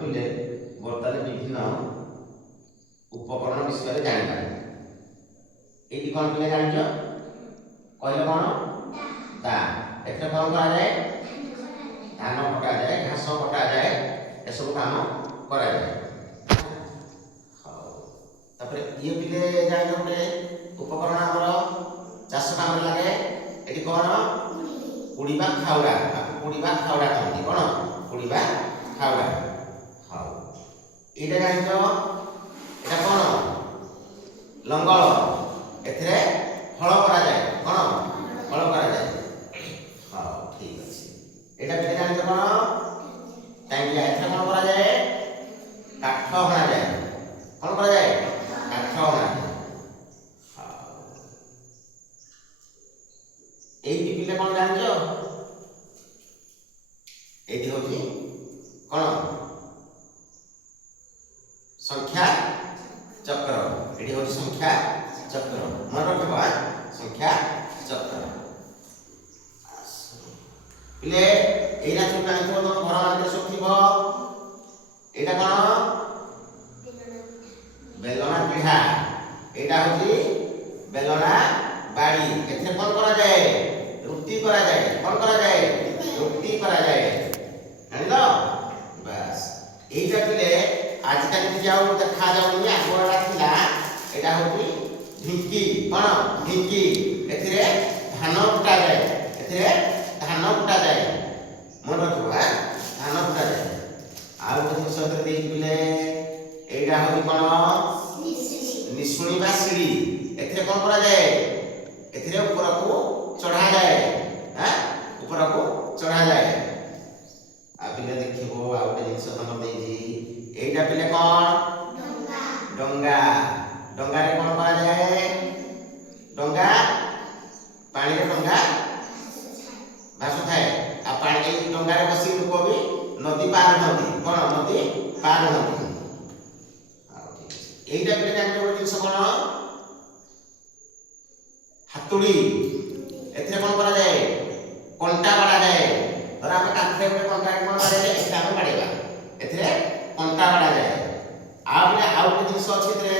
କହିଲେ ବର୍ତ୍ତମାନ ବିଭିନ୍ନ ଉପକରଣ ବିଷୟରେ ଜାଣିବା। ଏଇଠି କ'ଣ ପିଲା ଜାଣିଛ କହିଲେ କ'ଣ? ଦା। ଏଥିରେ କ'ଣ କରାଯାଏ? ଧାନ କଟାଯାଏ, ଘାସ କଟାଯାଏ, ଏସବୁ କାମ କରାଯାଏ। ହଉ, ତାପରେ ଇଏ ପିଲେ ଜାଣିଛ ଗୋଟେ ଉପକରଣ ଆମର ଚାଷ କାମରେ ଲାଗେ। ଏଠି କ'ଣ? କୁଡ଼ି ବା ଖାଉଡ଼ା। କୁଡ଼ି ବା ଖାଉଡ଼ା କହନ୍ତି। କ'ଣ? କୁଡ଼ି ବା ଖାଉଡ଼ା। ହଉ, ଏଇଟା ଜାଣିଛ ଏଇଟା କ'ଣ? ଲଙ୍ଗଳ। ଏଥିରେ ହଳ କରାଯାଏ। କ'ଣ? ହଳ କରାଯାଏ। ହଉ, ଠିକ ଅଛି। ଏଇଟା ପିଲେ ଜାଣିଛ କ'ଣ? ଟାଙ୍ଗିଆ। ଏଥିରେ କ'ଣ କରାଯାଏ? କାଠ ହଣାଯାଏ। କ'ଣ କରାଯାଏ? କାଠ ହଣାଯାଏ। ଏଇଠି ପିଲେ କ'ଣ ଜାଣିଛ? ଏଇଠି ହଉଛି କ'ଣ? ସଂଖ୍ୟା ଚକ୍ର। ଏଠି ହଉଛି ସଂଖ୍ୟା ଚକ୍ର। ମନେ ରଖିବା ସଂଖ୍ୟା ଚକ୍ର। ପିଲେ ଏଇଟା ସବୁ ଜାଣିଥିବ, ତମ ଘର ମାନଙ୍କରେ ସବୁ ଥିବ। ଏଇଟା କ'ଣ? ବେଲଣା ପିଢ଼ା। ଏଇଟା ହଉଛି ବେଲଣା ବାଡ଼ି। ଏଥିରେ କ'ଣ କରାଯାଏ? ରୁଟି କରାଯାଏ। କ'ଣ କରାଯାଏ? ରୁଟି କରାଯାଏ। ଜାଣିଲ? ବାସ୍। ଏଇଟା ପିଲେ ଆଜିକାଲି କିଛି ଆଉ ଦେଖାଯାଉନି, ଆଗଟା ଥିଲା। ଏଇଟା ହଉଛି ଢିଙ୍କି। କ'ଣ? ଢିଙ୍କି। ଏଥିରେ ଧାନ କୁଟାଯାଏ। ଏଥିରେ ଧାନ କୁଟାଯାଏ। ମନେ ରଖିବ, ଧାନ କୁଟାଯାଏ। ଆଉ ଗୋଟେ ଜିନିଷ ଏଥିରେ ଦେଇଛି ପିଲେ, ଏଇଟା ହଉଛି କ'ଣ? ନିଶୁଣି ବା ସିଡ଼ି। ଏଥିରେ କ'ଣ କରାଯାଏ? ଏଥିରେ ଉପରକୁ ଚଢ଼ାଯାଏ। ଉପରକୁ ଚଢ଼ାଯାଏ। ଆଉ ପିଲେ ଦେଖିବ ଆଉ ଗୋଟେ ଜିନିଷ ତମର ଦେଇଛି। ଏଇଟା ପିଲେ କ'ଣ? ଡଙ୍ଗା। ଡଙ୍ଗାରେ କ'ଣ କରାଯାଏ? ଡଙ୍ଗା ପାଣିରେ ଡଙ୍ଗା ଭାସୁଥାଏ। ଆଉ ପାଣି ଏଇ ଡଙ୍ଗାରେ ବସି ଲୋକ ବି ନଦୀ ପାର ହୁଅନ୍ତି। କ'ଣ? ନଦୀ ପାର ହୁଅନ୍ତି। এইটা পিলে জানিছো ଗୋଟେ ଜିନିଷ କ'ଣ? ହାତୁଡ଼ି। ଏଥିରେ କ'ଣ କରାଯାଏ? କଣ୍ଟା ବାଡ଼ାଯାଏ। ଧର ଆମେ କାନ୍ଥରେ ଗୋଟେ କଣ୍ଟା କ'ଣ ବାଡ଼େଇଲେ ଏଥିରେ ଆମେ ବାଡ଼େଇବା। ଏଥିରେ କଣ୍ଟା ବାଡ଼ାଯାଏ। ଆଉ ପିଲେ ଆଉ ଗୋଟେ ଜିନିଷ ଅଛି ଏଥିରେ,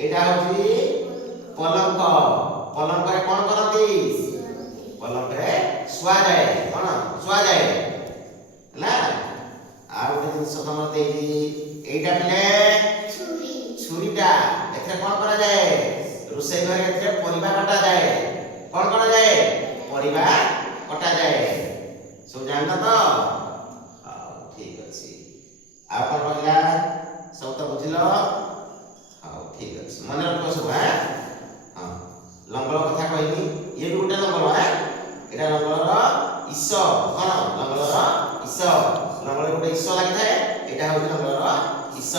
ଏଇଟା ହେଉଛି ପଲଙ୍କ। ପଲଙ୍କରେ କ'ଣ କରନ୍ତି? ପଲଙ୍କରେ ଶୁଆଯାଏ। କ'ଣ? ଶୁଆଯାଏ। ହେଲା? ଆଉ ଗୋଟେ ଜିନିଷ ତମର ଦେଇଛି, ଏଇଟା ପିଲେ ଛୁରୀଟା। ଏଥିରେ କ'ଣ କରାଯାଏ? ରୋଷେଇ ଘରେ ଏଥିରେ ପରିବା କଟାଯାଏ। କ'ଣ କରାଯାଏ? ପରିବା କଟାଯାଏ। ସବୁ ଜାଣିଲ ତ? ହଉ, ଠିକ ଅଛି। ଆଉ କ'ଣ ରହିଲା? ସବୁ ତ ବୁଝିଲ? ହଉ, ଠିକ ଅଛି। ମନେ ରଖିବ ସବୁ। ହଁ, ଲଙ୍ଗଳ କଥା କହିଲି। ଇଏ ବି ଗୋଟେ ଲଙ୍ଗଳ। ଏଇଟା ଲଙ୍ଗଳର ଇସ। କ'ଣ? ଲଙ୍ଗଳର ଇସ। ଲଙ୍ଗଳରେ ଗୋଟେ ଇସ ଲାଗିଥାଏ। ଏଇଟା ହେଉଛି ଲଙ୍ଗଳର ଇସ।